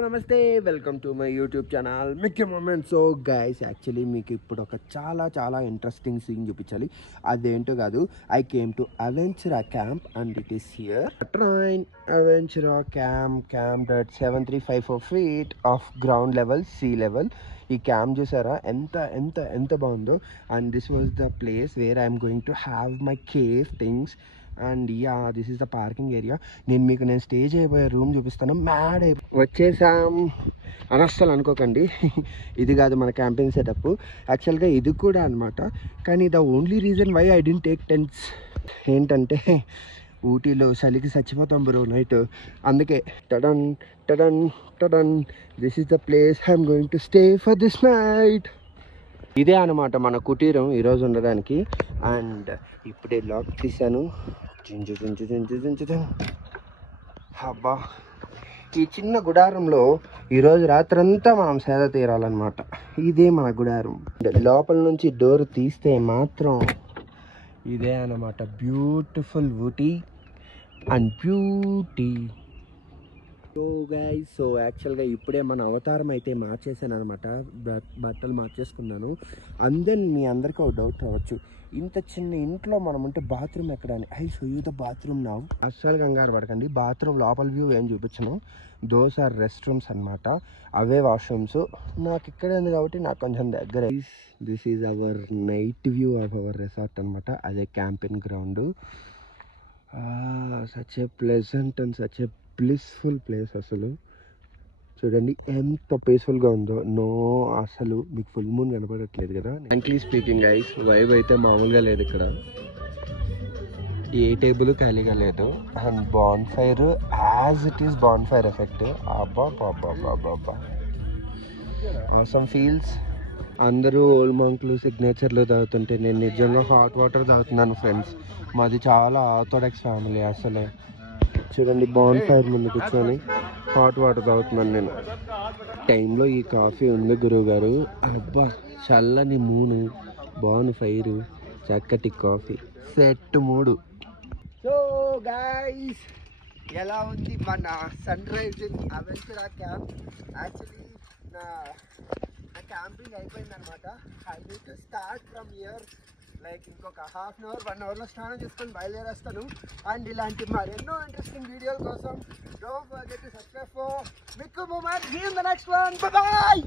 నమస్తే welcome to my YouTube channel Mickey Moment. So guys actually మీకు ఇప్పుడు ఒక చాలా ఇంట్రెస్టింగ్ సీన్ చూపించాలి. అదేంటో కాదు, I came to adventure camp and it is here train adventure camp at 7354 feet of ground level, sea level. ఈ camp చూసారా ఎంత ఎంత ఎంత బాగుందో. And this was the place where I'm going to have my cave things. And yeah, this is the parking area. నేను stay చేయబోయే room చూపిస్తాను. Mad వచ్చేసాం అని అస్సలు అనుకోకండి. ఇది కాదు మన క్యాంపింగ్ సెటప్. యాక్చువల్గా ఇది కూడా అనమాట. కానీ the only reason why I didn't take tents ఏంటంటే, ఊటీలో చలికి చచ్చిపోతాం బ్రో నైట్. అందుకే టడన్ టడన్ టడన్ this is the place I'm going to stay for this night. ఇదే అనమాట మన కుటీరం ఈరోజు ఉండడానికి. అండ్ ఇప్పుడే లాక్ తీసాను. అబ్బా, ఈ చిన్న గుడారంలో ఈరోజు రాత్రంతా మనం సేద తీరాలన్నమాట. ఇదే మన గుడారం. లోపల నుంచి డోర్ తీస్తే మాత్రం ఇదే అన్నమాట beautiful Ooty and beauty. So యాక్చువల్గా ఇప్పుడే మన అవతారం అయితే మార్చేసాను అనమాట. బట్టలు మార్చేసుకున్నాను. అండ్ దెన్ మీ అందరికీ ఒక డౌట్ రావచ్చు, ఇంత చిన్న ఇంట్లో మనం ఉంటే బాత్రూమ్ ఎక్కడ అని. I show you the bathroom now. అస్సలు కంగారు పడకండి, బాత్రూమ్ లోపల వ్యూ ఏం చూపించను. దోస్ ఆర్ రెస్ట్ రూమ్స్ అనమాట, అవే వాష్రూమ్స్. నాకు ఇక్కడే ఉంది కాబట్టి నాకు కొంచెం దగ్గర. This is our night view of our resort అనమాట. అదే camping ground. Such a pleasant and such a blissful place. అసలు చూడండి ఎంత పీస్ఫుల్గా ఉందో. నో, అసలు మీకు ఫుల్ మూన్ కనపడట్లేదు కదా. ఫ్రాంక్లీ స్పీకింగ్ గైస్, వైబ్ అయితే మామూలుగా లేదు ఇక్కడ. ఏ టేబుల్ ఖాళీగా లేదు. And bonfire as it is bonfire effect. అబ్బా బాబా ఆసమ్ ఫీల్స్. అందరూ ఓల్డ్ మాంక్లు సిగ్నేచర్లు తాగుతుంటే నేను నిజంగా హాట్ వాటర్ తాగుతున్నాను ఫ్రెండ్స్. మాది చాలా ఆర్థోడాక్స్ ఫ్యామిలీ. అసలే చూడండి, బాన్ ఫైర్ ముందు కూర్చొని హాట్ వాటర్ తాగుతున్నాను నేను. టైంలో ఈ కాఫీ ఉంది గురువు గారు. అబ్బా, చల్లని మూను, బాన్ ఫైర్, చక్కటి coffee, set mood. So guys, ఎలా ఉంది మన sunrise in adventure camp? Actually నా క్యాంపింగ్ అయిపోయింది అనమాట. I need to start from here. Like ఇంకొక హాఫ్ అన్ అవర్ 1 అవర్లో స్నానం చేసుకొని బయలుదేరేస్తాను. అండ్ ఇలాంటి మరెన్నో ఇంట్రెస్టింగ్ వీడియోల కోసం don't forget to subscribe for Mickey moment. See you in the next one. Bye by.